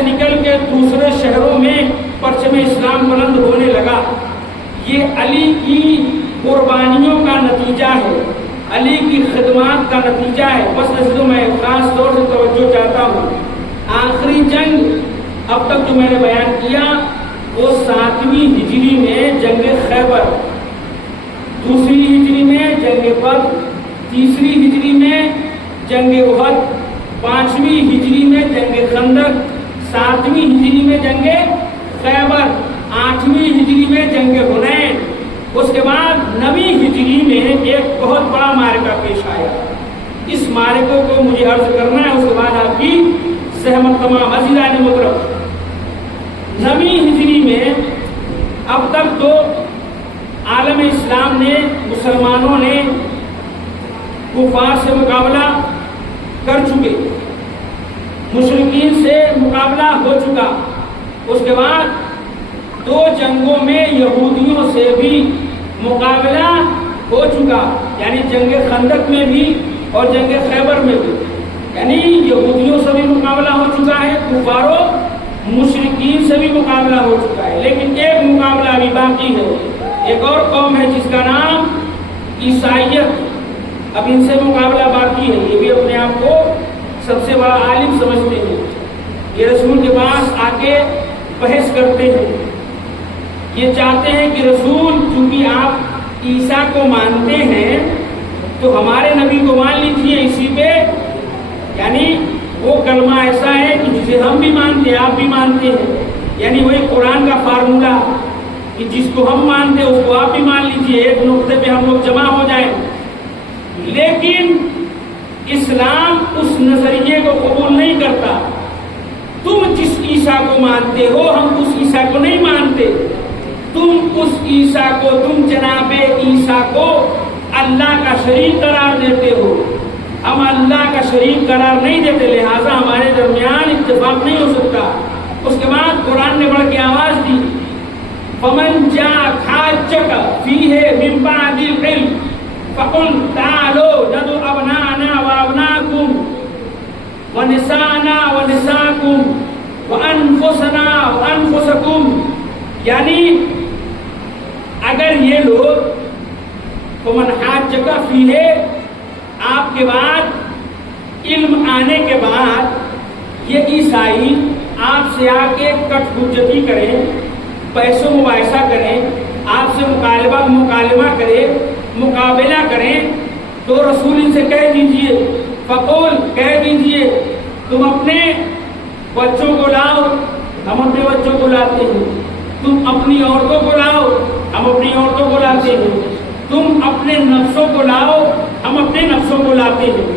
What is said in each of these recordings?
से निकल के दूसरे शहरों में परचम इस्लाम बुलंद होने लगा। ये अली की कुर्बानियों का नतीजा है, अली की खिदमत का नतीजा है। बस इसलिए मैं खास तौर से तवज्जो चाहता हूँ। आखिरी जंग अब तक जो मैंने बयान किया वो 7वीं हिजरी में जंग खैबर, 2री हिजरी में जंग बद्र, 3री हिजरी में जंग उहद, 5वीं हिजरी में जंग खंदक, 7वीं हिजरी में जंग खैबर, 8वीं हिजरी में जंग हुनैन। उसके बाद 9वीं हिजरी में एक बहुत बड़ा मार्का पेश आया। इस मार्के को मुझे अर्ज करना है, उसके बाद आपकी सहमत तमाम अज़ीज़ान मुहतरम। 9वीं हिजरी में अब तक तो आलम इस्लाम ने, मुसलमानों ने कुफार से मुकाबला कर चुके, मुशरिकीन से मुकाबला हो चुका। उसके बाद 2 जंगों में यहूदियों से भी मुकाबला हो चुका, यानी जंग खंदक में भी और जंग खैबर में भी, यानी यहूदियों से भी मुकाबला हो चुका है, कुफारों मुशरिकीन से भी मुकाबला हो चुका है। लेकिन एक मुकाबला अभी बाकी है, एक और कौम है जिसका नाम ईसाइयत, अब इनसे मुकाबला बाकी है। ये भी अपने आप को सबसे बड़ा आलिम समझते हैं, ये रसूल के पास आके बहस करते हैं। ये चाहते हैं कि रसूल, चूंकि आप ईसा को मानते हैं तो हमारे नबी को मान लीजिए इसी पे, यानी वो कलमा ऐसा है कि जिसे हम भी मानते हैं आप भी मानते हैं, यानी वही कुरान का फार्मूला कि जिसको हम मानते हैं उसको आप भी मान लीजिए, एक नुक्ते पे हम लोग जमा हो जाएं। लेकिन इस्लाम उस नजरिए को कबूल नहीं करता। तुम जिस ईसा को मानते हो हम उस ईसा को नहीं मानते। तुम उस ईसा को, तुम जनाबे ईसा को अल्लाह का शरीक करार देते हो, हम अल्लाह का शरीक करार नहीं देते, लिहाजा हमारे दरमियान इत्तेफाक नहीं हो सकता। उसके बाद कुरान ने बढ़ के आवाज दी, फमन जाअक फीहि मिन बादिल इल्म फकुल तालो नदु अबनाना व अबनाकुम व निसाना व निसाकुम व अनफुसना व अनफुसकुम। यानी अगर ये लोग फमन हाज्जका फीहि, आपके बाद इल्म आने के बाद ये ईसाई आपसे आके कठपुतली करें, पैसों मुबाइसा करें, आपसे मुकालमा करें, मुकाबला करें, तो रसूल इनसे कह दीजिए, फकूल कह दीजिए, तुम अपने बच्चों को लाओ, हम अपने बच्चों को लाते हैं। तुम अपनी औरतों को लाओ, हम अपनी औरतों को लाते हैं। तुम अपने नफ्सों को लाओ, हम अपने नफ्सों को लाते हैं।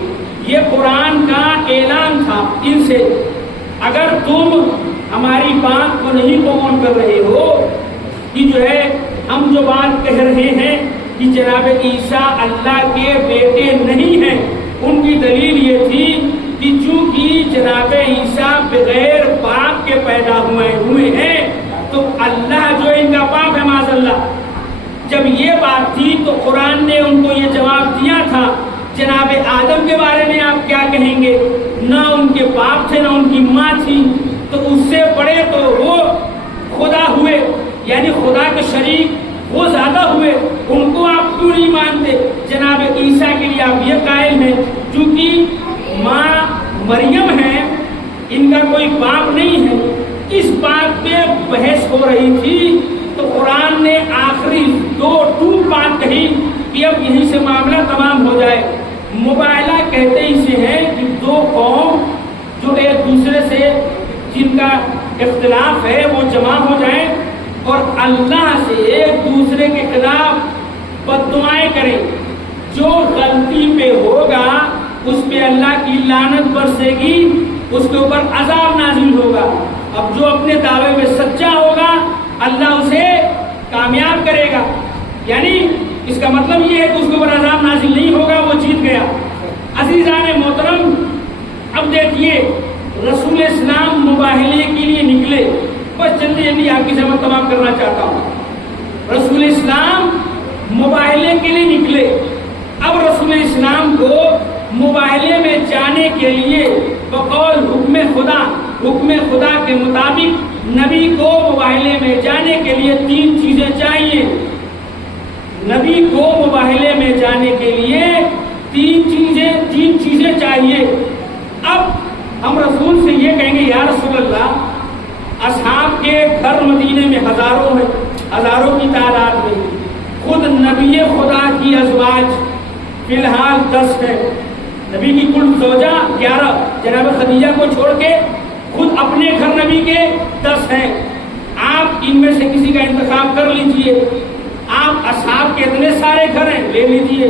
ये कुरान का ऐलान था इनसे। अगर तुम हमारी बात को नहीं कबूल कर रहे हो कि जो है हम जो बात कह रहे हैं कि जनाब ईसा अल्लाह के बेटे नहीं हैं, उनकी दलील ये थी कि चूंकि जनाब ईसा बगैर बाप के पैदा हुए हैं तो अल्लाह जो इनका बाप है माज़अल्लाह। जब ये बात थी तो कुरान ने उनको ये जवाब दिया था, जनाब आदम के बारे में आप क्या कहेंगे, ना उनके बाप थे ना उनकी माँ थी, तो उससे बड़े तो वो खुदा हुए, यानी खुदा के शरीक वो ज्यादा हुए, उनको आप क्यों नहीं मानते। जनाब ईसा के लिए आप ये कायल हैं, चूंकि माँ मरियम है, इनका कोई बाप नहीं है। इस बात पे बहस हो रही थी तो कुरान ने आखिरी 2 टूक बात कही कि अब यहीं से मामला तमाम हो जाए। मुबायला कहते इसे है कि 2 कौम जो एक दूसरे से जिनका इख्तिलाफ है वो जमा हो जाए और अल्लाह से एक दूसरे के खिलाफ बद्दुआएं करें। जो गलती पे होगा उस पे अल्लाह की लानत बरसेगी, उसके ऊपर अजाब नाजिल होगा। अब जो अपने दावे में सच्चा होगा अल्लाह उसे कामयाब करेगा, यानी इसका मतलब ये है कि उसके ऊपर अजाब नाजिल नहीं होगा, वो जीत गया। अज़ीज़ान मोहतरम, अब देखिए रसूल इस्लाम मुबाहले के लिए निकले। बस जल्दी जल्दी आपकी समझ तमाम करना चाहता हूँ। रसूल इस्लाम मुबाहले के लिए निकले। अब रसूल इस्लाम को मुबाहले में जाने के लिए बकौल हुक्म खुदा हुक्म खुदा के मुताबिक नबी को मुबाहिले में जाने के लिए 3 चीजें चाहिए। नबी को मुबाहिले में जाने के लिए 3 चीजें चाहिए। अब हम रसूल से ये कहेंगे, या रसूल अल्लाह, असहाब के घर मदीने में हजारों की तादाद में, खुद नबी खुदा की अज़वाज फिलहाल 10 है। नबी की कुल ज़ौजा 11, जनाब खदीजा को छोड़ के खुद अपने घर नबी के 10 हैं। आप इनमें से किसी का इंतखाब कर लीजिए। आप असहाब के इतने सारे घर हैं, ले लीजिए।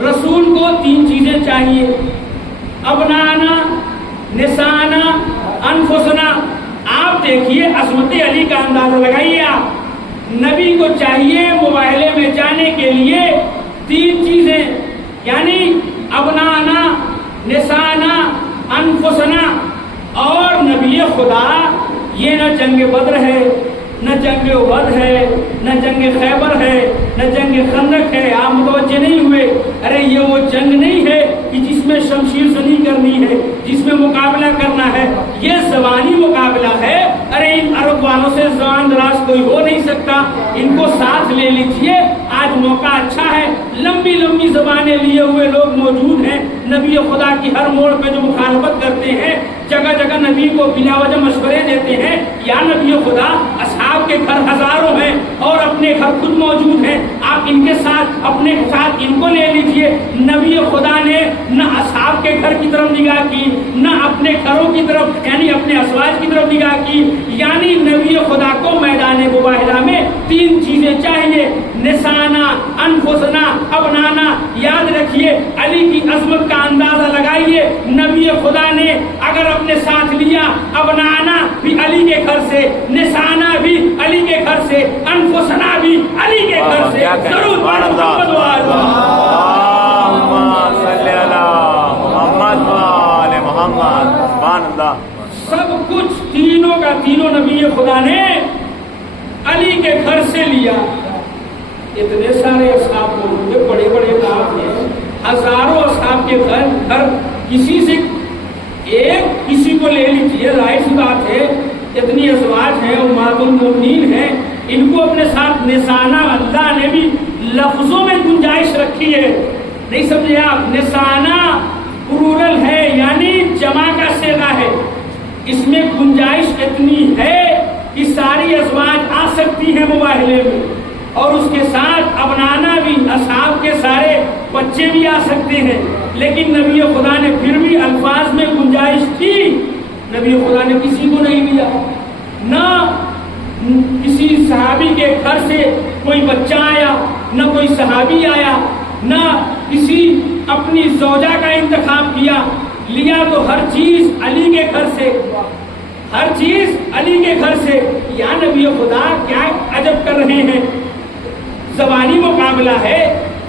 रसूल को 3 चीजें चाहिए, अबनाना, निसाना, अनफुसना। आप देखिए अज़मत अली का अंदाजा लगाइए। आप नबी को चाहिए मुबाहिले में जाने के लिए 3 चीजें, यानी अबनाना, निसाना, अनफुसना। और नबी खुदा ये न जंग बद्र है, न जंग उहद है, न जंग खैबर है, न जंग खंदक है। आप मुतवज्जे नहीं हुए। अरे ये वो जंग नहीं है कि जिसमें शमशीर जनी करनी है, जिसमें मुकाबला करना है। ये ज़बानी मुकाबला है। अरे इन अरब वालों से ज़बान दराज कोई हो नहीं सकता, इनको साथ ले लीजिए। आज मौका अच्छा है, लंबी लंबी ज़बानें लिए हुए लोग मौजूद हैं। नबी खुदा की हर मोड़ पे जो मुखालफत करते हैं, जगह जगह नबी को बिना वजह मशवरे देते हैं। या नबी खुदा, असहाब के घर हजारों हैं और अपने घर खुद मौजूद हैं, आप इनके साथ अपने साथ इनको ले लीजिए। नबी खुदा ने न असहाब के घर की तरफ निगाह की, न अपने घरों की तरफ यानी अपने अज़वाज की तरफ निगाह की। यानी नबी खुदा को मैदान मुबाहिला में 3 चीजें चाहिए, निशाना, अनफुसना, अबनाना। याद रखिए, अली की अजमत का अंदाजा लगाइए। नबी खुदा ने अगर अपने साथ लिया, अबनाना भी अली के घर से, निशाना भी अली के घर से, अनफुसना भी अली के घर से। जरूर सब कुछ तीनों का तीनों नबी खुदा ने अली के घर से लिया। इतने सारे असहाब मौजूद है, बड़े बड़े काम हैं, हजारों असहाब के घर किसी से एक किसी को ले लीजिए, जाहिर सी बात है। इतनी अज़वाज है, उम्मतुल मोमिनीन है, इनको अपने साथ निशाना अल्लाह ने भी लफ्जों में गुंजाइश रखी है। नहीं समझे आप? निशाना प्लूरल है, यानी जमा का सेगा है। इसमें गुंजाइश इतनी है कि सारी अज़वाज आ सकती है मुबाहिले में, और उसके साथ अबनाना भी, असहाब के सारे बच्चे भी आ सकते हैं। लेकिन नबी खुदा ने फिर भी अल्फाज में गुंजाइश की। नबी खुदा ने किसी को नहीं लिया, न किसी सहाबी के घर से कोई बच्चा आया, न कोई सहाबी आया, न किसी अपनी ज़ौजा का इंतखाब किया। लिया तो हर चीज अली के घर से, हर चीज अली के घर से। या नबी खुदा क्या अजब कर रहे हैं। ज़बानी मुकाबला है,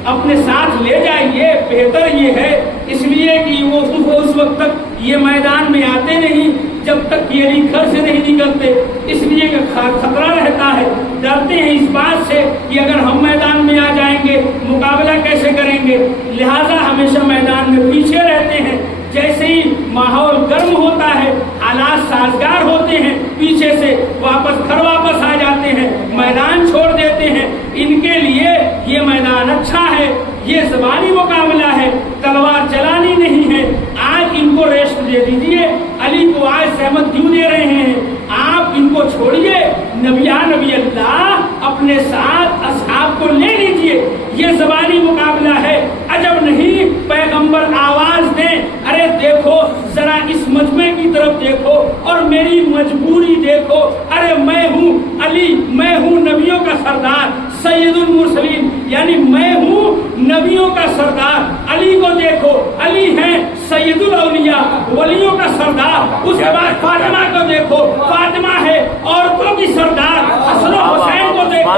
अपने साथ ले जाइए। बेहतर ये है इसलिए कि वो उस वक्त तक ये मैदान में आते नहीं जब तक ये अली घर से नहीं निकलते। इसलिए खतरा रहता है, डरते हैं इस बात से कि अगर हम मैदान में आ जाएंगे मुकाबला कैसे करेंगे। लिहाजा हमेशा मैदान में पीछे रहते हैं। जैसे ही माहौल गर्म होता है, हालात साजगार होते हैं, पीछे से घर वापस आ जाते हैं, मैदान छोड़ देते हैं। इनके लिए ये मैदान अच्छा है, ये ज़बानी मुकाबला है, तलवार चलानी नहीं है। आज इनको रेस्ट दे दीजिए। अली को आज सहमत क्यों दे रहे हैं? आप इनको छोड़िए, नबी अल्लाह अपने साथ असहाब को ले लीजिए। ये ज़बानी मुकाबला है, अजब नहीं पैगंबर आवाज दें, अरे देखो जरा इस मजमे की तरफ देखो और मेरी मजबूरी देखो। अरे मैं हूँ अली, मैं हूँ नबियों का सरदार, सैयदुल मुरसलीन, यानी मैं हूँ नबियों का सरदार। अली को देखो, अली है सैयदुल औलिया, वलियों का सरदार। उसके बाद फातिमा को देखो, फातिमा है औरतों की सरदार। हसन हुसैन को देखो,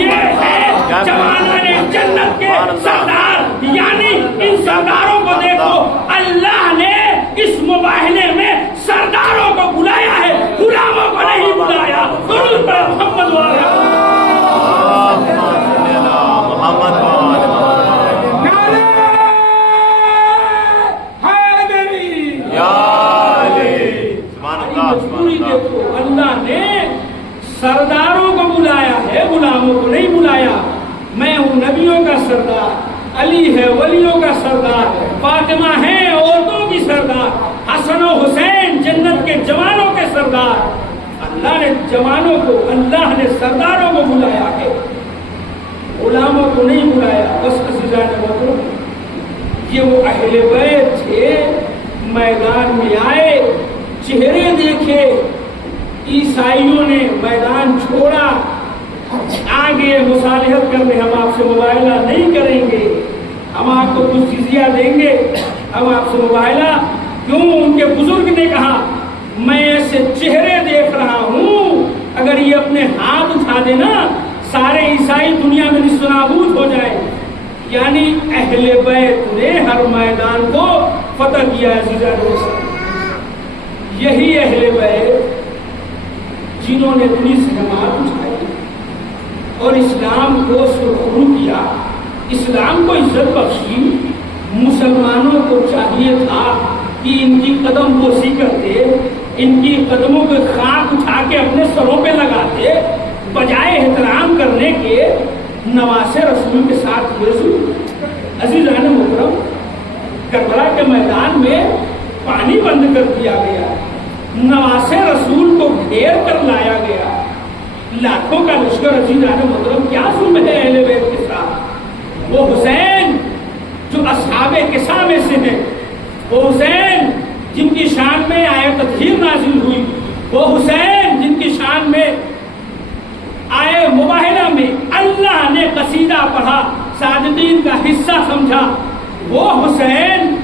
ये है जवानाने जन्नत के सरदार। यानी इन सरदारों को देखो, अल्लाह ने इस मुबाहिले में सरदारों को बुलाया है, गुलामों को नहीं बुलाया। दुरूद पर मोहम्मद या अली। सरदारों को बुलाया है, गुलामों को नहीं बुलाया। मैं हूं नबियों का सरदार, अली है वलियों का सरदार, फातिमा है औरतों की सरदार, हसन और हुसैन जन्नत के जवानों के सरदार। अल्लाह ने जवानों को, अल्लाह ने सरदारों को बुलाया है, गुलामों को नहीं बुलाया। बस अज़ीज़ान मोहतरम, ये वो अहले बैत थे, मैदान में आए, चेहरे देखे, ईसाइयों ने मैदान छोड़ा, आगे मुसालिहत करने हम आपसे मुबाहिला नहीं करेंगे, हम आपको कुछ जिज़िया देंगे, हम आपसे मुबाहिला क्यों? उनके बुजुर्ग ने कहा मैं ऐसे चेहरे देख रहा हूं, अगर ये अपने हाथ उठा देना सारे ईसाई दुनिया में निस्नाबूद हो जाए। यानी अहले बैत ने हर मैदान को फतह किया है। यही अहले बैत जिन्होंने अपनी जमात उठाई और इस्लाम को सुरखरू किया, इस्लाम को इज्जत बख्शी। मुसलमानों को चाहिए था कि इनकी कदम बोसी करते, इनकी कदमों पे खाक उठा के अपने सरों पे लगाते, बजाय एहतराम करने के नवासे रसूल के साथ हुए जुल्म। अज़ीज़ान मोहतरम, करबला के मैदान में पानी बंद कर दिया गया, नवासे रसूल को घेर कर लाया गया, लाखों का लश्कर। अज़ीज़ान मोहतरम, क्या जुल्म है अहले बैत के साथ? वो हुसैन जो अस्हाबे किसा में से हैं, वो हुसैन जिनकी शान में आयत तत्हीर नाजिल हुई, वो हुसैन जिनकी शान में आए मुबाहिला में अल्लाह ने कसीदा पढ़ा, साजिदीन का हिस्सा समझा, वो हुसैन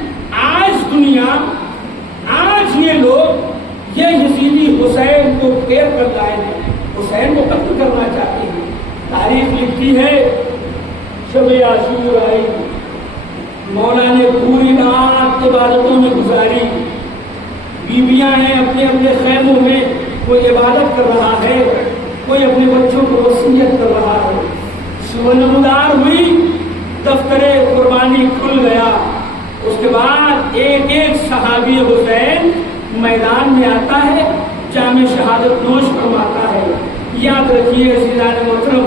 आज दुनिया, आज ये लोग ये यजीदी हुसैन को घेर कर लाए हैं, हुसैन को कत्ल करना चाहते हैं। तारीख लिखती है शब आशूर आई, मौला ने पूरी रात इबादतों में गुजारी, बीबियां हैं अपने अपने खैमों में, कोई इबादत कर रहा है, कोई अपने बच्चों को वसीयत कर रहा है। सुबह नमदार हुई, दफ्तरे कुर्बानी खुल गया। उसके बाद एक एक सहाबी हुसैन मैदान में आता है, जामे शहादत नोश फरमाता है। याद रखिए अज़ीज़ान मोहतरम,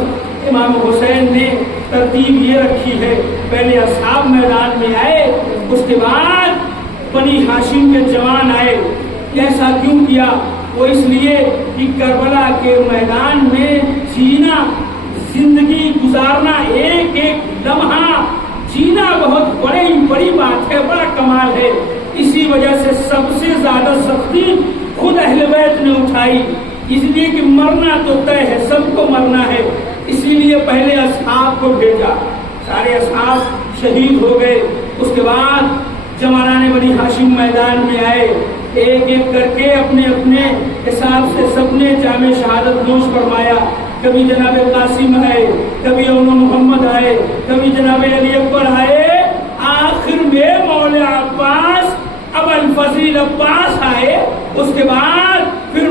इमाम हुसैन ने तरतीब ये रखी है, पहले असहाब मैदान में आए, उसके बाद बनी हाशिम के जवान आए। ऐसा क्यों किया? वो इसलिए कि करबला के मैदान में जीना, जिंदगी गुजारना, एक एक लम्हा जीना बहुत बड़ी बात है, बड़ा कमाल है। इसी वजह से सबसे ज्यादा सख्ती खुद अहले बैत ने उठाई, इसलिए कि मरना तो तय है, सबको मरना है, इसीलिए पहले असहाब को भेजा, सारे असहाब शहीद हो गए। उसके बाद जमाना ने बनी हाशिम मैदान में आए, एक एक करके अपने अपने हिसाब से सबने जामे शहादत नोश फरमाया। कभी जनाब कासिम आए, कभी अवनो मोहम्मद आए, कभी जनाब अली अकबर आए, आखिर में मौला अब्बास अबुल फजील अब्बास आए। उसके बाद फिर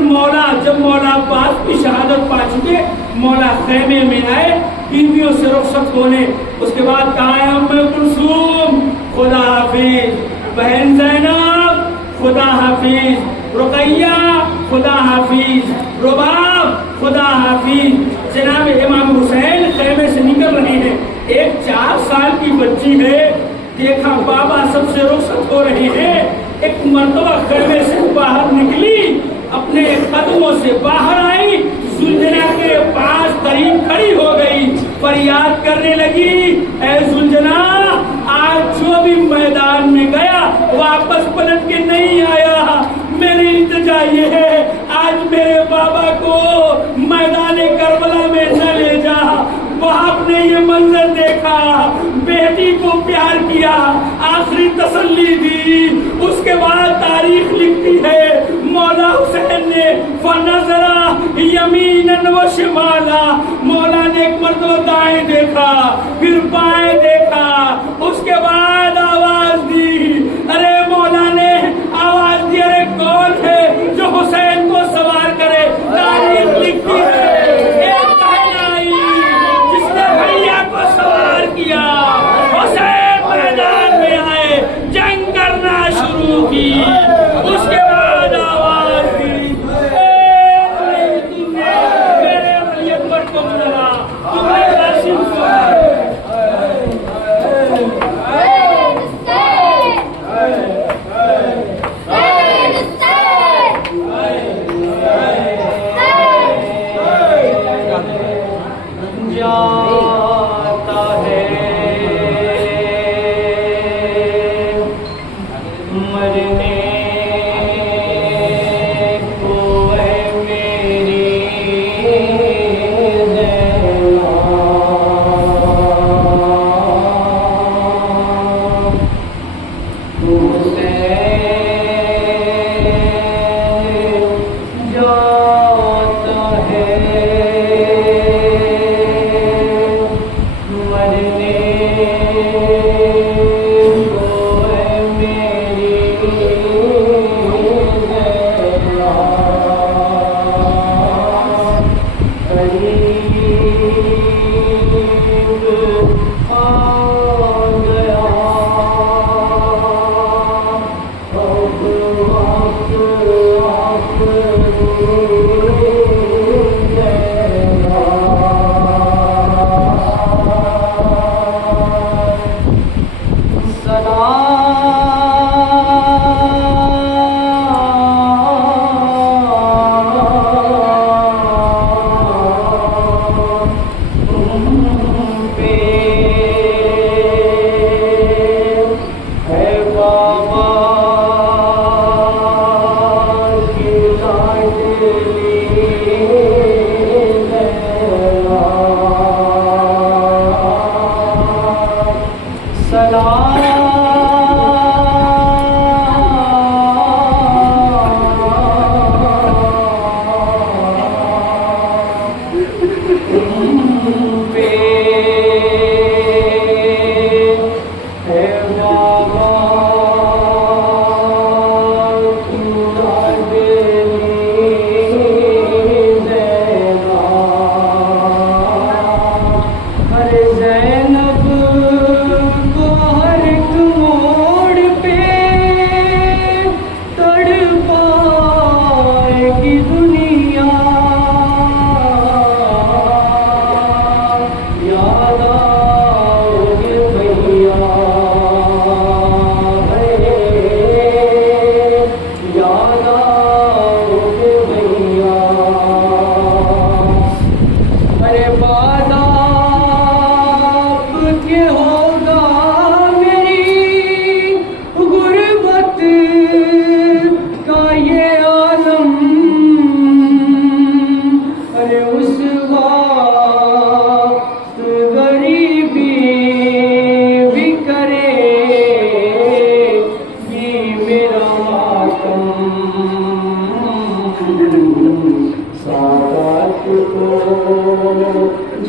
जब मौला अब्बास की शहादत पा चुके, मौला खैमे में आए बीवियों से रुखसत होने। उसके बाद कहा है उम्मे कुलसूम खुदा हाफिज, बहन ज़ैनब खुदा हाफिज, रुकैया खुदा हाफिज, रुबाब खुदा हाफिज। जनाब इमाम हुसैन खैमे से निकल रहे हैं, एक 4 साल की बच्ची है, देखा बाबा सबसे रुखसत हो रहे हैं, एक मर्तबा खैमे से बाहर निकली, अपने कदमों से बाहर आई, सुलझना के पास करीब खड़ी हो गई, फरियाद करने लगी, ऐ सुलझना, आज जो भी मैदान में गया वापस पलट के नहीं आया, मेरी इल्तिजा ये है, आज मेरे बाबा को मैदान करबला में न ले जा। बाप ने ये मंजर देखा, बेटी को प्यार किया, आखिरी तसल्ली दी। उसके बाद तारीख लिखती है मौला हुसैन ने फनज़रा यमीनन व शिमाला, मौला ने एक मर्तबा दाएं देखा, फिर बाएं देखा, उसके बाद आवाज दी। अरे मौला ने आवाज दी, अरे कौन है जो हुसैन को सवार करे? तारीख लिखती है एक बहन आई जिसने भैया को सवार किया, हुसैन मैदान में आए, जंग करना शुरू की। उसके बाद आवाज दी,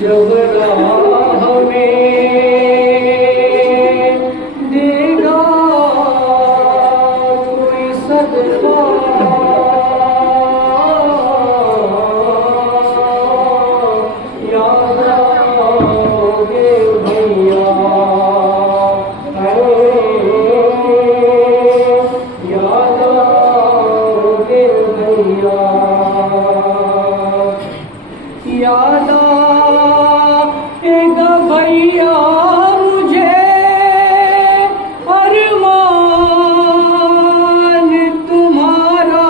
जब राह में देगा कोई सदका याद आओगे भैया, याद आओगे भैया, याद आएगा भैया मुझे अरमान तुम्हारा,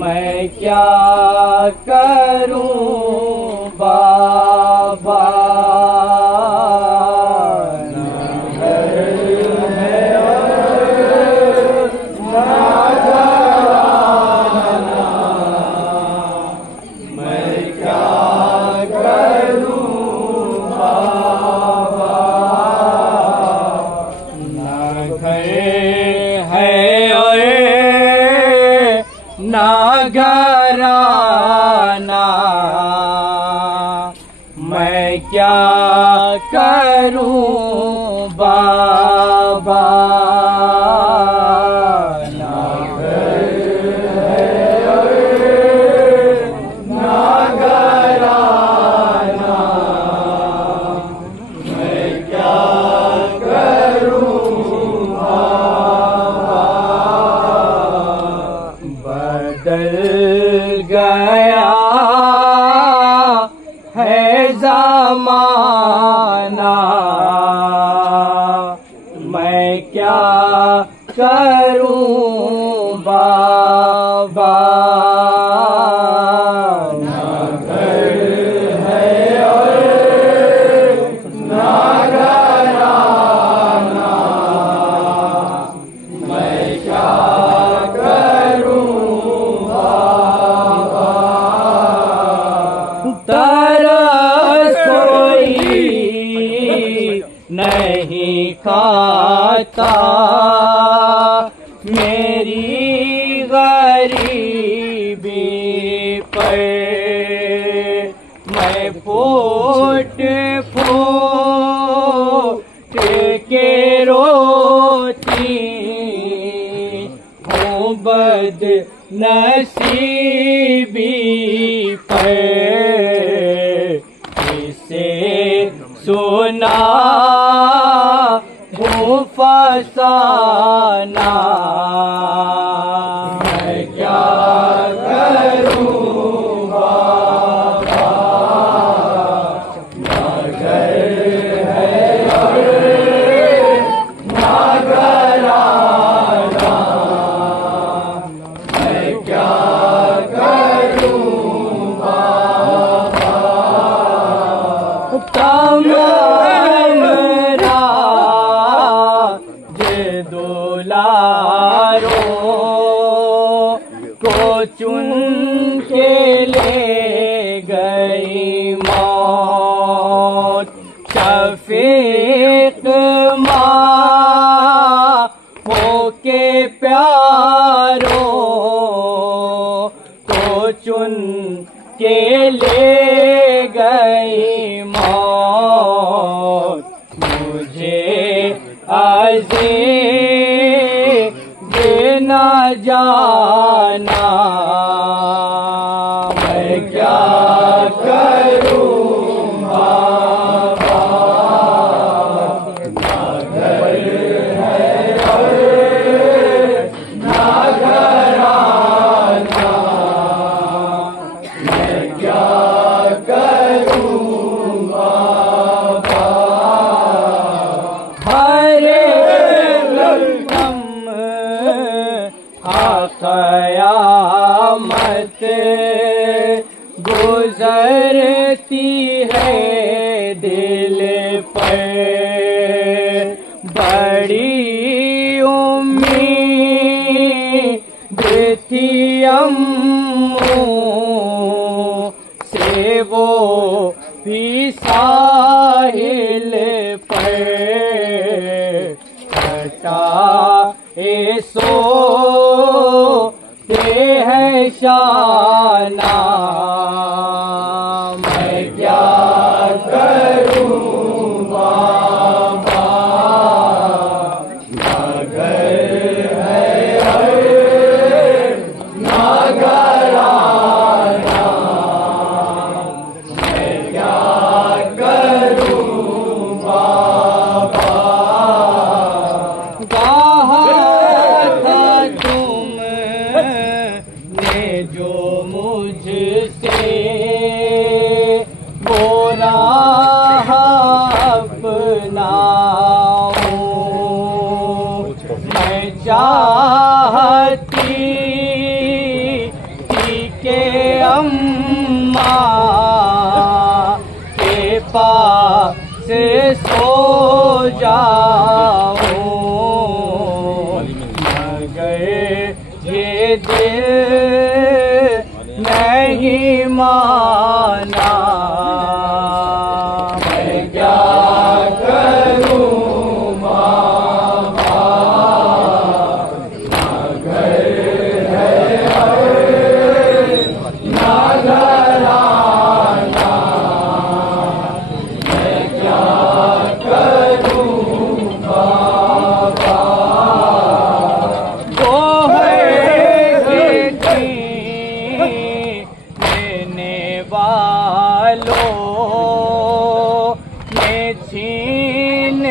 मैं क्या करूं बाबा, ना घर है ना घराना, मैं क्या करूं बाबा, ना घर है ना घराना, मैं क्या करूं बाबा, ना घर है ना घराना, मैं क्या करूं बाबा, बदल गया है ज़माना, मैं क्या करूं बाबा, ना घर है ना घराना, मैं क्या तरस कोई नहीं खाता, मेरी गरीबी पर मैं फूट फूट के रोती हूँ बदनसीबी पर, इसे सुना हूँ फसाना, मैं क्या करूं बाबा, ना घर है ना घराना, मैं क्या करूं बाबा, तमाम राज दुलारों को चुन के ले गई मौत, शफीक माँ होके प्यारों को चुन के ले गई मौत, मुझे अज़ीज़ न जाना, मैं क्या करूं बाबा, ना घर है ना घराना, मैं क्या करूं बाबा, हरे दम क़यामत गुजरती है दिल पर, बड़ी उम्मीद थी अम्मू से वो भी साहिल पर, हटा सो है शाना, मैं क्या करूं बाबा, ना घर है ना घराना, मैं क्या करूं बाबा, कहा था तुमने जो मुझसे चाहती थी के अम्मा के पास सो जाऊं, मगर ये दिल नहीं माना। मैं क्या छीन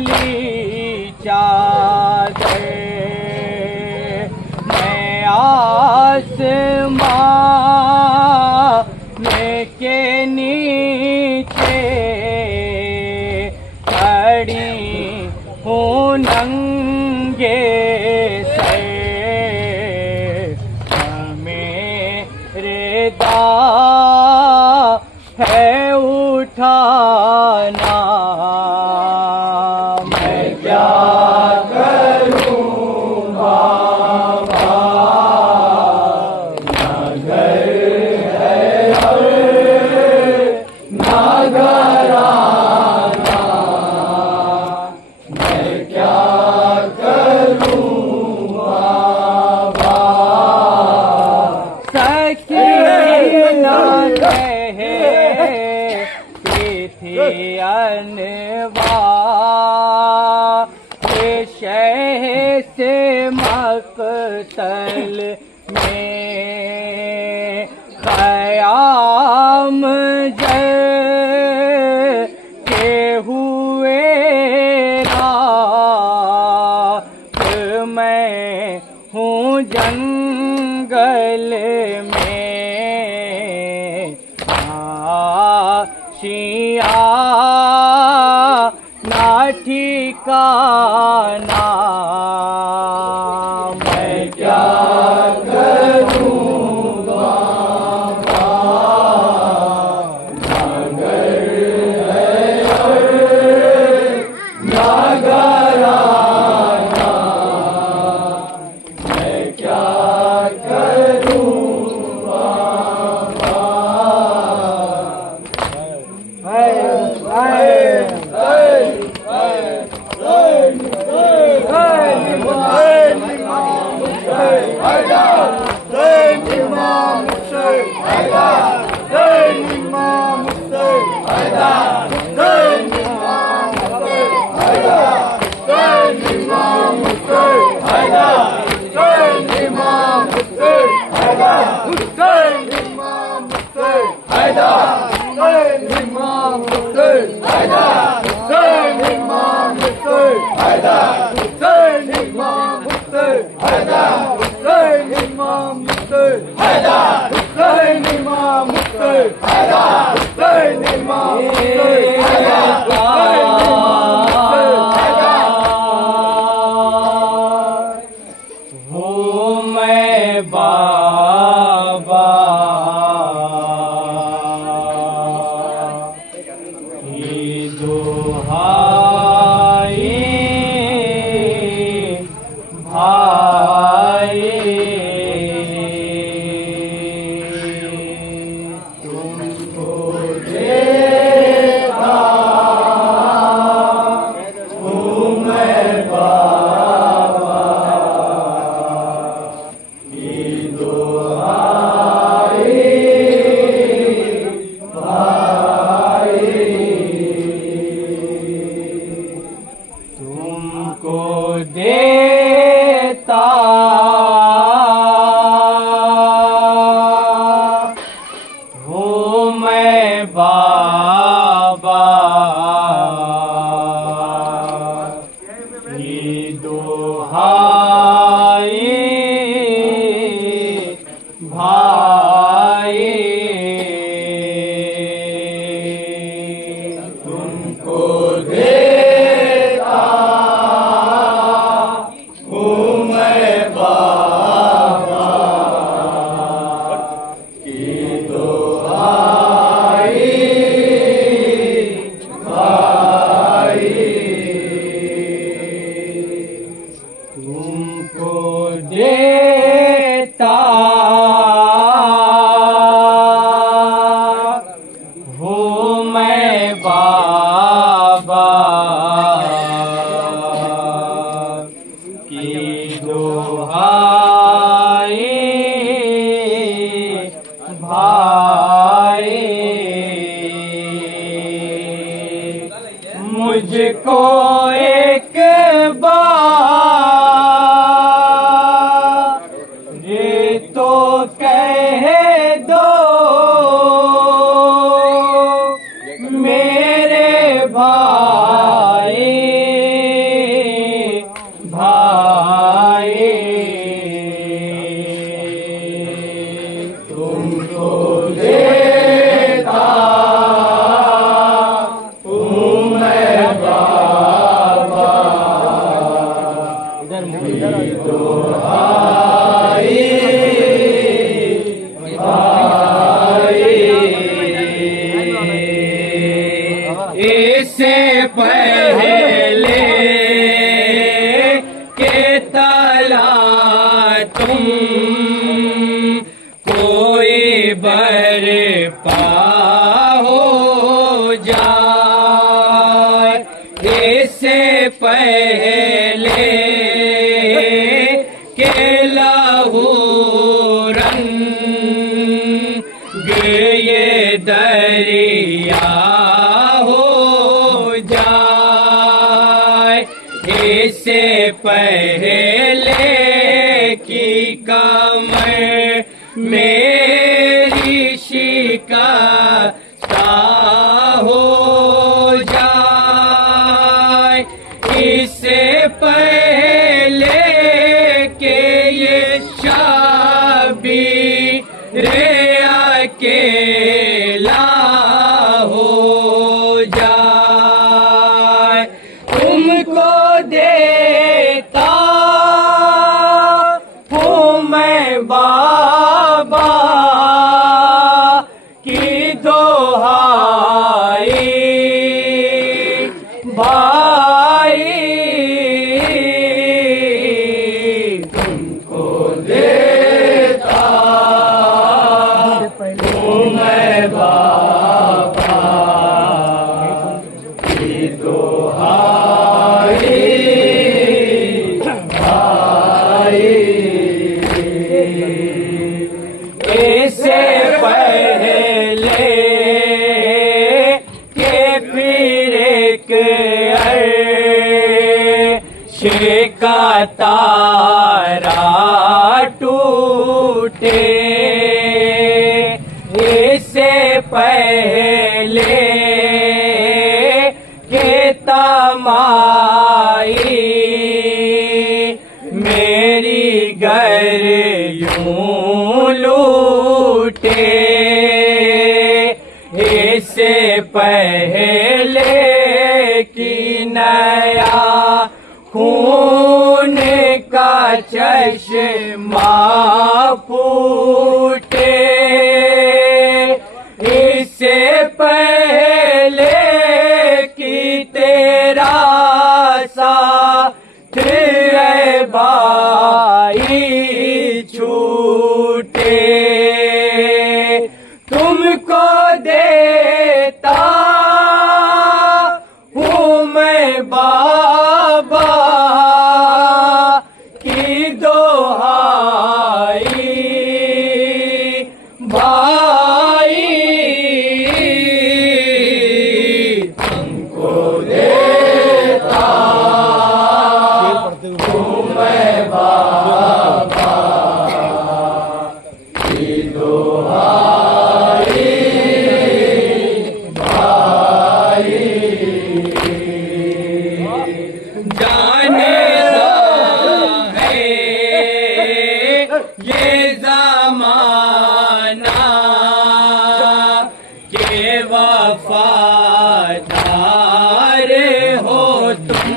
ली चादर, मैं आसमां के नीचे खड़ी हूँ नंगे सर, मेरे दाव है उठाना। मैं क्या करूं बाबा, ना घर है और ना घराना। मैं क्या करूं बाबा, सखी ना कहे अनवा शह से मक़तल में क़याम जल के हुए रात, मैं हूँ जंगल में आशिया ना ठिकाना। मैं क्या करूं बाबा, ना घर है और ना घराना। मैं क्या करूं बाबा, तुमको देखा देता हूँ मैं बाबा की दुहाई भाई मुझको एक बार तो कह दो मेरे भाई भाई तुमको देता हूँ मैं बाबा इससे पहले के तला तुम कोई बरपा हो जाए इससे पहले के लहू रंग ये दरिया इससे पहले की कमर मेरी शिकस्ता हो जाए इससे पहले के ये शाबीर अकेला हो जाए तुमको देता हूँ मैं बाबा की दोहाई भाई तुमको देता हूँ मैं बाबा की दोहाई इससे पहले के फिर एक अर्श का तारा टूटे इससे पहले के तमाई मेरी घर यूं लूटे इससे पहले की नया खून का चश्मा फूटे इससे पहले की तेरा साथ है भाई छूटे तुमको देता हूँ मैं बाबा की दोहाई भाई तुमको देता हूँ मैं बाबा की दोहाई भाई जाने है ये ज़माना के वफादार हो तुम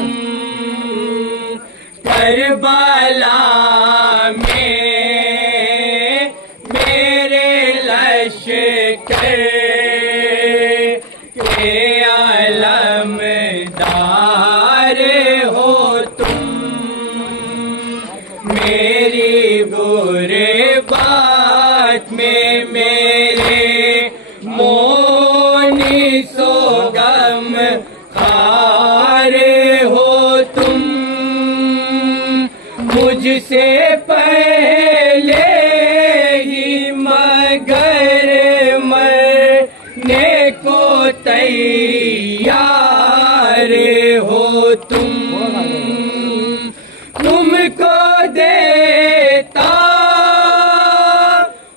करबला में मेरे लश्कर के अलमदार हो तुम मेरी बुरे बात में मेरे मोनी सो गम खारे हो तुम। मुझसे पहले ही मगर मरने को तैयार हो तुम। तुमको देता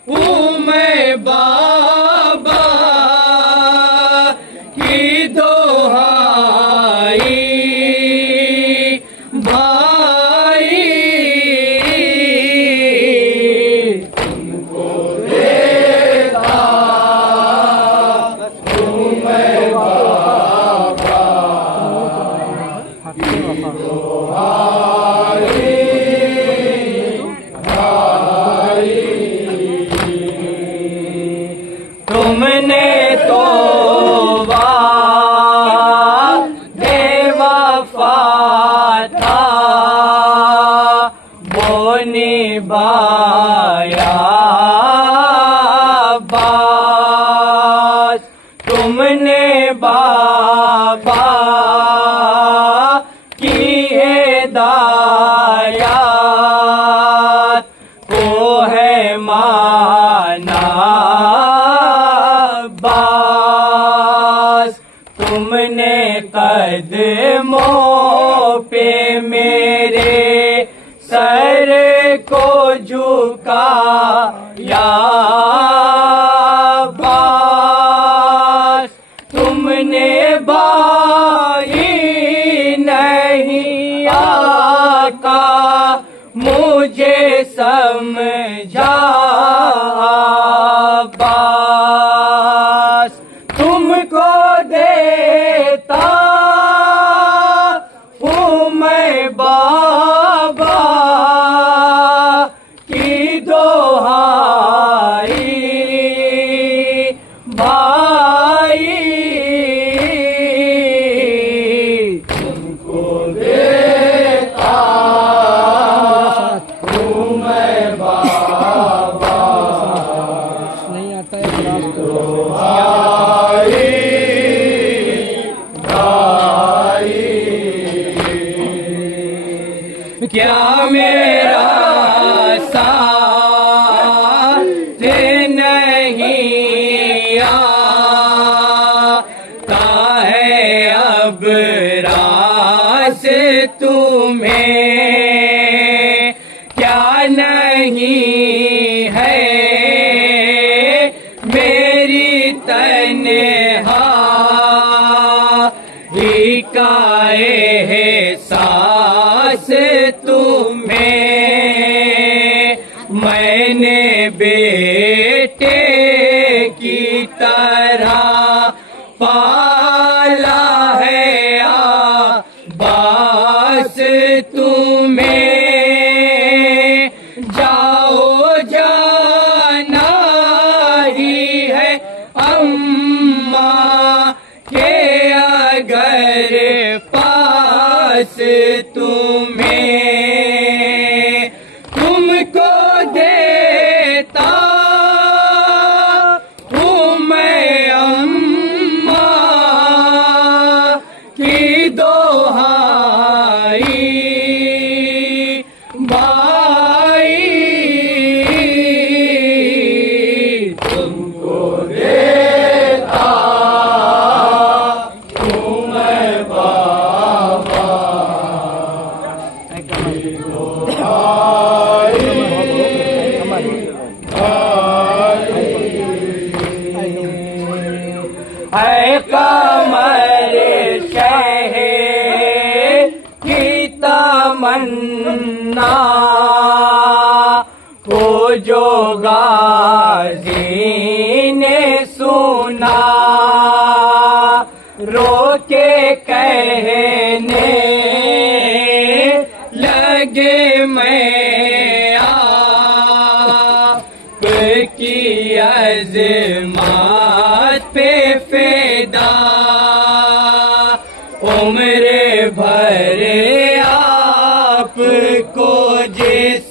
हूँ मैं बाबा की दोहाई भाई। तुमको देता हूँ मैं बाबा की दोहाई भाई। तुमने तो वादे वफा था वो निभाया बास। तुमने बाबा की हिदायत को है माना बास। तुमने कदमों पे मेरे सर को झुकाया बास। तुमने बाई नहीं आका मुझे समझा बास। तुमको देता हूँ मैं बाबा की दोहाई भाई। तुमको देता हूँ मैं बाबा नहीं आता है क्लास तो दोहाई भाई। क्या मेरा साथ नहीं आता है अब रास तुम्हें? क्या नहीं है मेरी तन्हाई का एहसास तुम्हें? मैंने बेटे की तरह पाला है आबास तुम्हें। जाओ जाना ही है अम्मा के अगर पास तुम्हें। तुमको देता हूँ मैं अम्मा की दोहाई भाई। तुमको देता हूँ मैं बाबा की दोहाई है कमर शह की तमन्ना वो जो गाजी ने सुना रो के कहने लगे मैं आपकी अज़मात पे फिदा उम्र भर आपको जिस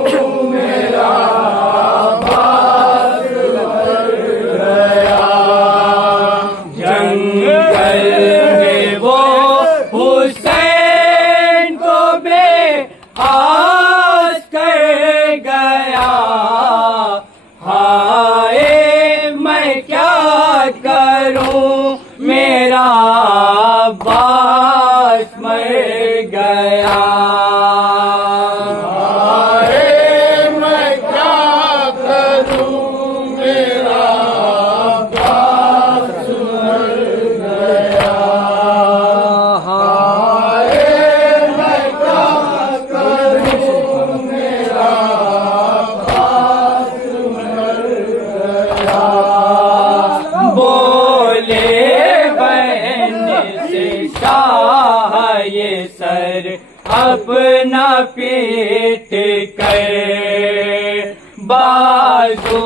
बाजू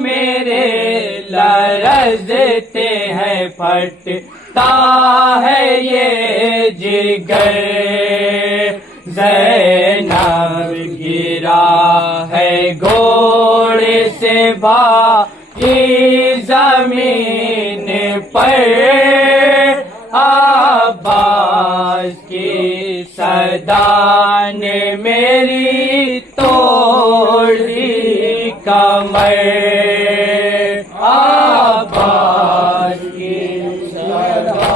मेरे लरजते हैं, फटता है ये जिगर। ज़ैनब गिरा है घोड़े से भागी जमीन पर, अब्बास की सदा ने मेरी तोड़ दी कमर। अब्बास की सदा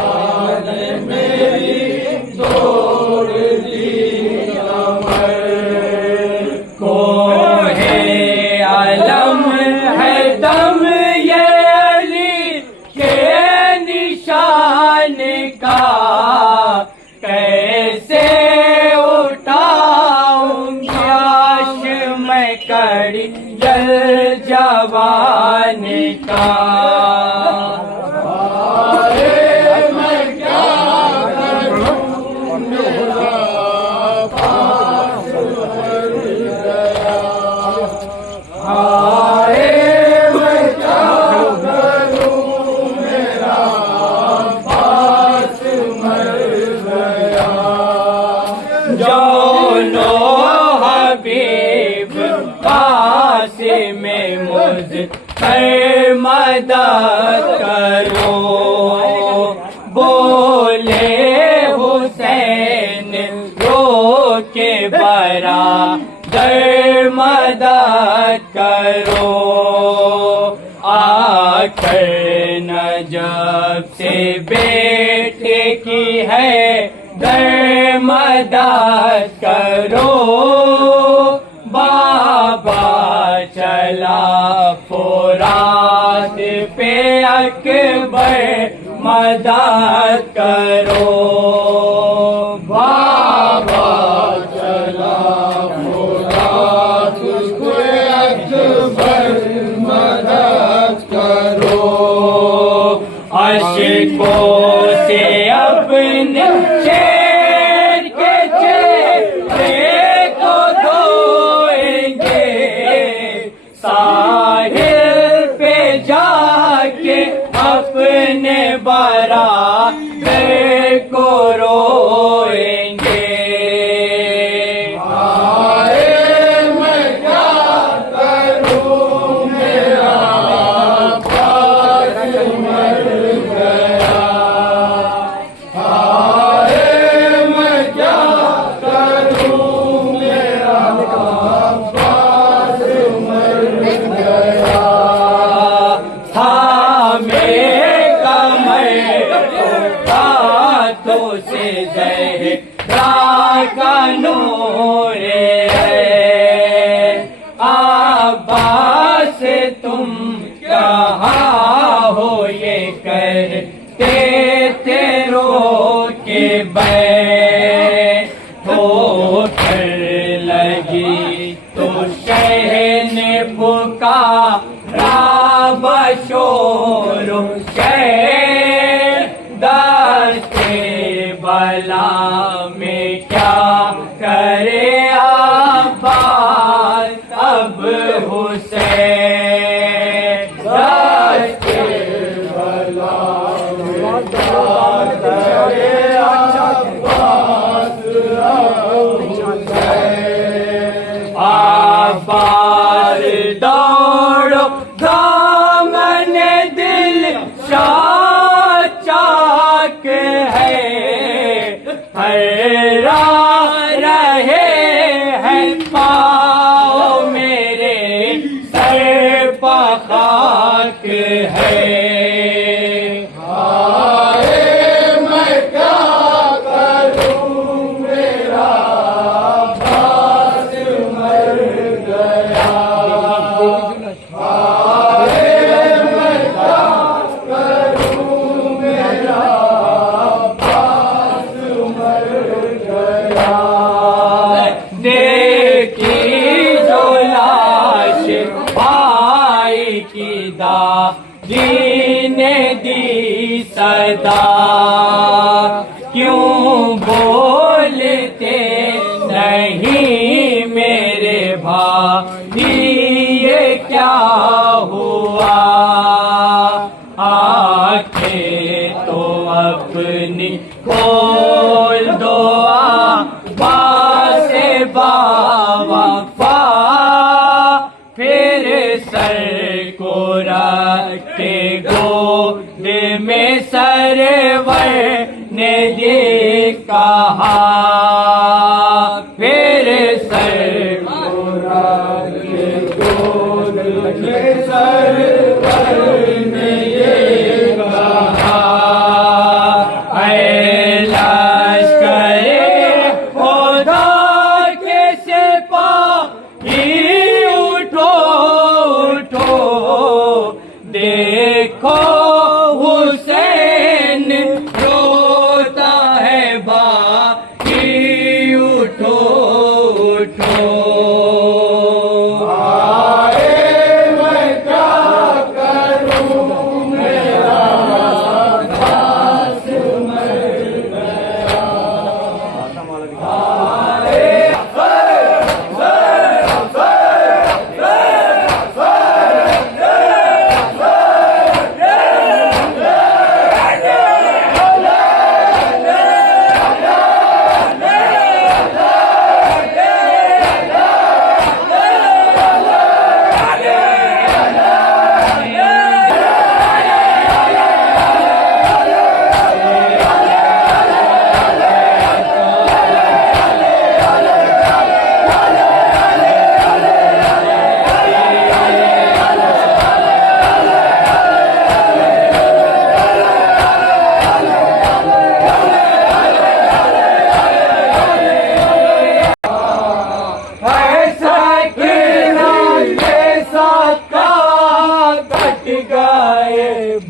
ने मेरी तोड़ दी कमर। कोहे अलम है दम ये अली के निशान का, कैसे उठाऊंगी आश मैं कड़ी जल जवान का। मैं क्या करूं मेरा पास मर गया। हाय मैं क्या करूं मेरा पास मर गया। जोनो हबीब पास में मुझ पर मदद करो, बोले हुसैन रो के बरादर मदद करो। आकर नजब से बेटे की है घर मदद करो। बाबा चला फुरात पे अकबर मदद करो। बाबा चला फुरात पे अकबर मदद करो। अशकों से अपने शेर के चेहरे को धोएंगे, साहिल पे जाके अपने बरादर को रोएंगे। हाय मैं क्या करूं मेरा पास मर गया। हाय मैं क्या करूं मेरा पास मर गया। हमें कमर हाथों से ज़हरा का नूर है। अब्बास तुम कहाँ हो ये करते तेरो के ठोकर लगी तो शहर ने पुकारा बशोर शहर। दस्ते बला में क्या करे अब्बास अब हुसैन। दस्ते बला में क्या करे अब्बास अब हुसैन। आबाद दौड़ो दामन दिल चाक है, हरा रहे हैं पाँव मेरे सर पर खाक है। हाय मैं क्या करूं मेरा पास मर गया। हाय मैं क्या करूं मेरा पास मर गया। देखी जो लाश भाई की दादी ने दी सदा, क्यों बोलते नहीं मेरे भाई। ये क्या हुआ, आंखें तो अपनी खोल दो से बावफा, फिर सर को रख के गोद में सरवर ने ये कहा, फिर सर को रख के गोद में सरवर ने ये कहा, ऐ लश्करे खुदा के सिपाही उठो उठो, देखो हुसैन रोता है भाई, उठो उठो।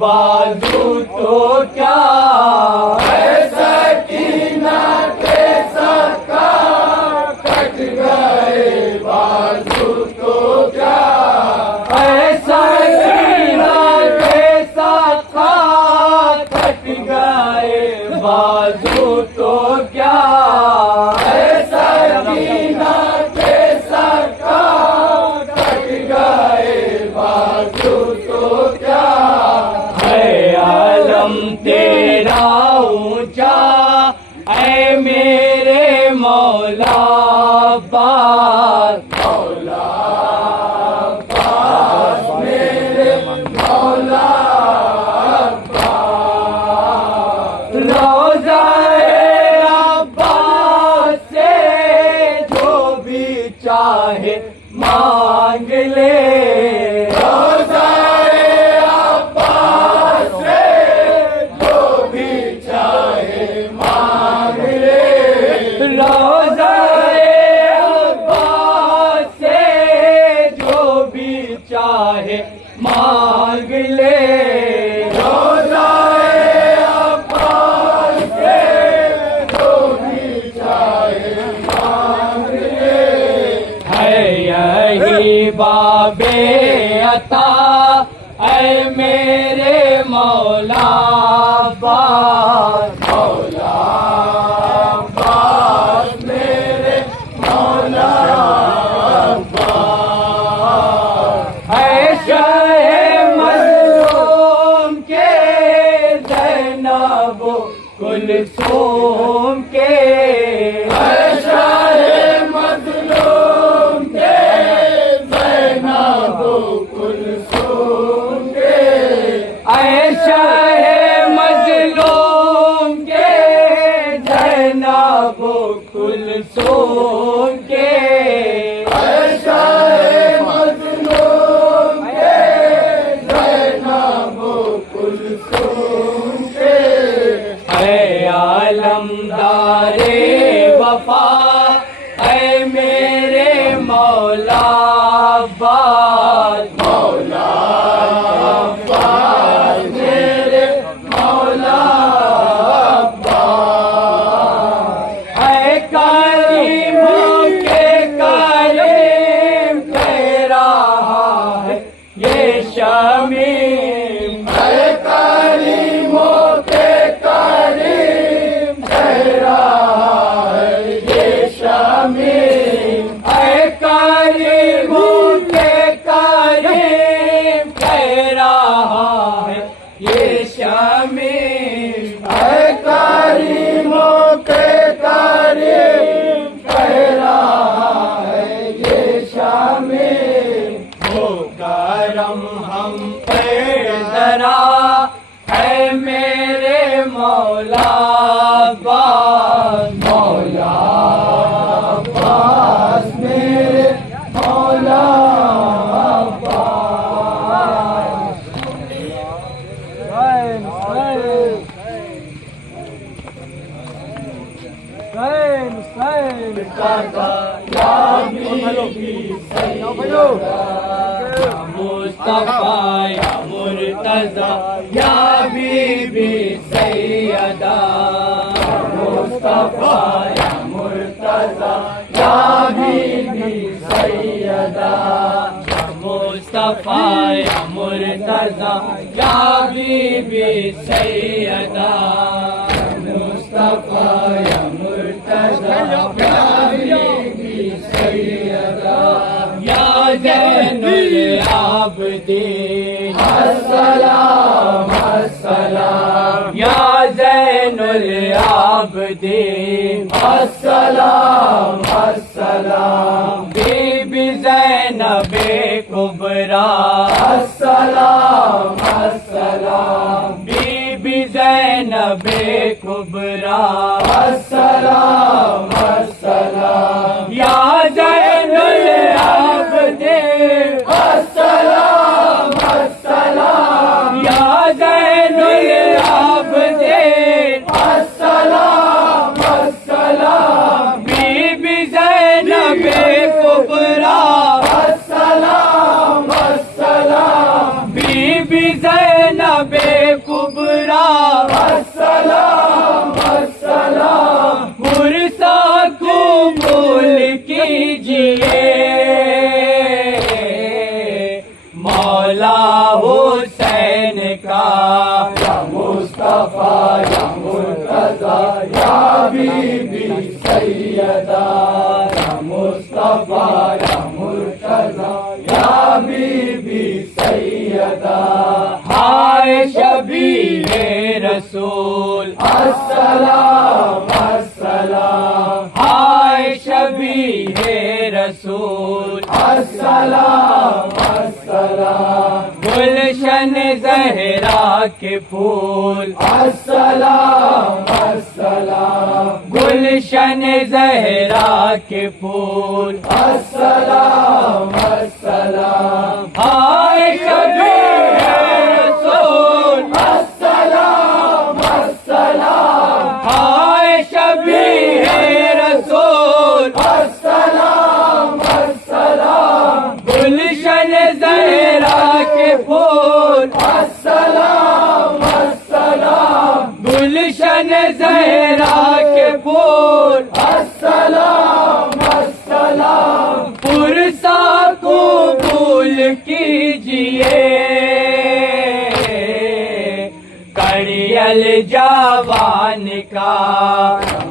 बाजू तो क्या ऐसा कीना के सका, कट गए बाजू तो क्या, ऐसा कीना के सका, कट गए बाजू तो क्या, ऐसा कीना के सका, कट गए बाजू तो क्या, आलम तेरा ऊंचा ऐ मेरे मौला अब्बास, मौला अब्बास मेरे मौला अब्बास, रोज़ा-ए अब्बास से जो भी चाहे मांग ले, चाहे मांग ले, रोज़ा-ए अब्बास से जो भी चाहे मांग ले, है यही बाबे अता ऐ मेरे मौला अब्बास, मौला अब्बास मेरे मौला कुलसूम के, शाहे मज़लूम के ज़ैनब कुलसूम के, शाहे मज़लूम के ज़ैनब कुलसूम के, शाहे मज़लूम के ज़ैनब कुलसूम के, आलमदारे वफा ऐ मेरे मौला अब्बास, मौला अब्बास मेरे मौला अब्बास, ऐ करीमों के करीम कह रहा है ये शमीम, ऐ करीमों के करीम शामिल हो करम हम पे जरा है मेरे मौला अब्बास मौला अब्बास मेरे मौला मुस्तफा या मुर्तज़ा या बीबी सैयदा मुस्तफा या मुर्तज़ा या बीबी सैयदा मुस्तफा या मुर्तज़ा या बीबी सैयदा मुस्तफा या मुर्तज़ा या बीबी सैयदा या ज़ैनुल आबिदीन अस्सलाम अस्सलाम या ज़ैनुल आबिदीन अस्सलाम अस्सलाम बीबी ज़ैनबे कुबरा अस्सलाम अस्सलाम बीबी ज़ैनबे कुबरा अस्सलाम अस्सलाम या ज़ैनुल आबिदीन अस्सलाम अस्सलाम या ज़ैनुल आबिदीन अस्सलाम अस्सलाम बीबी ज़ैनबे कुबरा अस्सलाम अस्सलाम बीबी ज़ैनबे कुबरा अस्सलाम अस्सलाम मुर्सा कबूल कीजिए मौला हुसैन का या मुस्तफा या मुर्तज़ा या बीबी सैयदा या मुस्तफा या मुर्तज़ा या बीबी सैयदा हाय शबीहे रसूल अस्सलाम अस्सलाम हाय शबीहे रसूल अस्सलाम अस्सलाम गुलशन ज़हरा के फूल अस्सलाम अस्सलाम गुलशन ज़हरा के फूल अस्सलाम अस्सलाम हाय शबीहे रसूल अस्सलाम अस्सलाम हाय शबीहे रसूल अस्सलाम अस्सलाम गुलशन ज़हरा के फूल अस्सलाम अस्सलाम गुलशन ज़हरा के फूल अस्सलाम अस्सलाम पुरसा कबूल कीजिए कड़ियल जवान का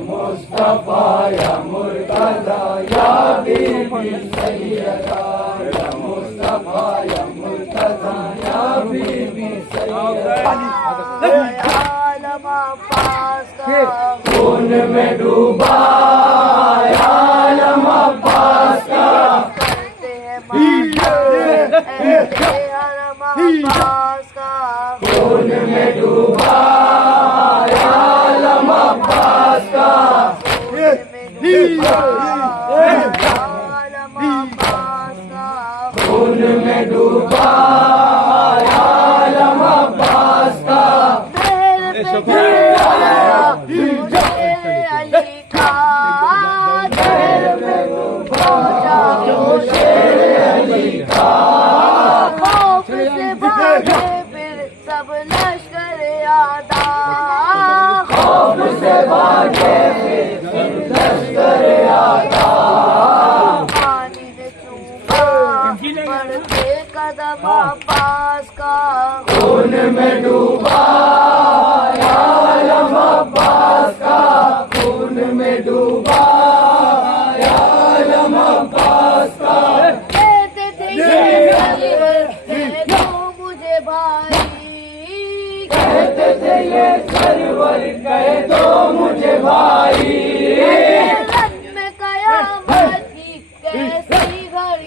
मुस्तफा या मुर्तज़ा या बीबी सैयदा या मुस्तफा या मुर्तज़ा या बीबी सैयदा खून में डूबा आलम अब्बास का खून में डूबा आलम अब्बास का खून में डूबा आलम अब्बास का सब लश्कर आदा खौफ से भागे फिर लश्कर आदा पानी में चूमा बढ़ते कदम अब्बास का खून में डूबा आलम अब्बास का खून में डूबा आलम अब्बास का कहते थे तो मुझे भाई कहते थे ये सरवर कह दो मुझे भाई में कयामत की कैसी घड़ी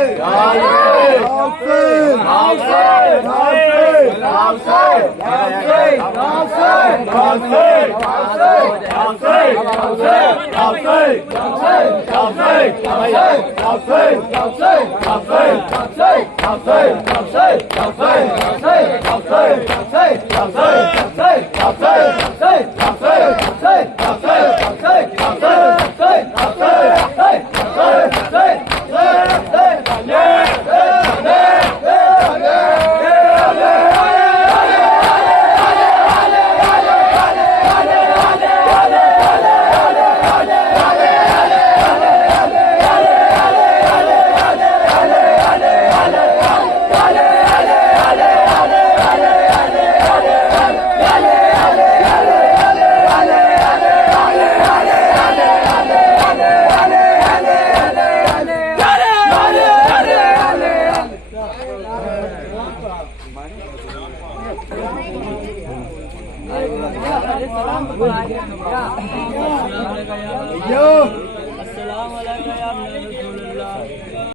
अस्सलाम वालेकुम।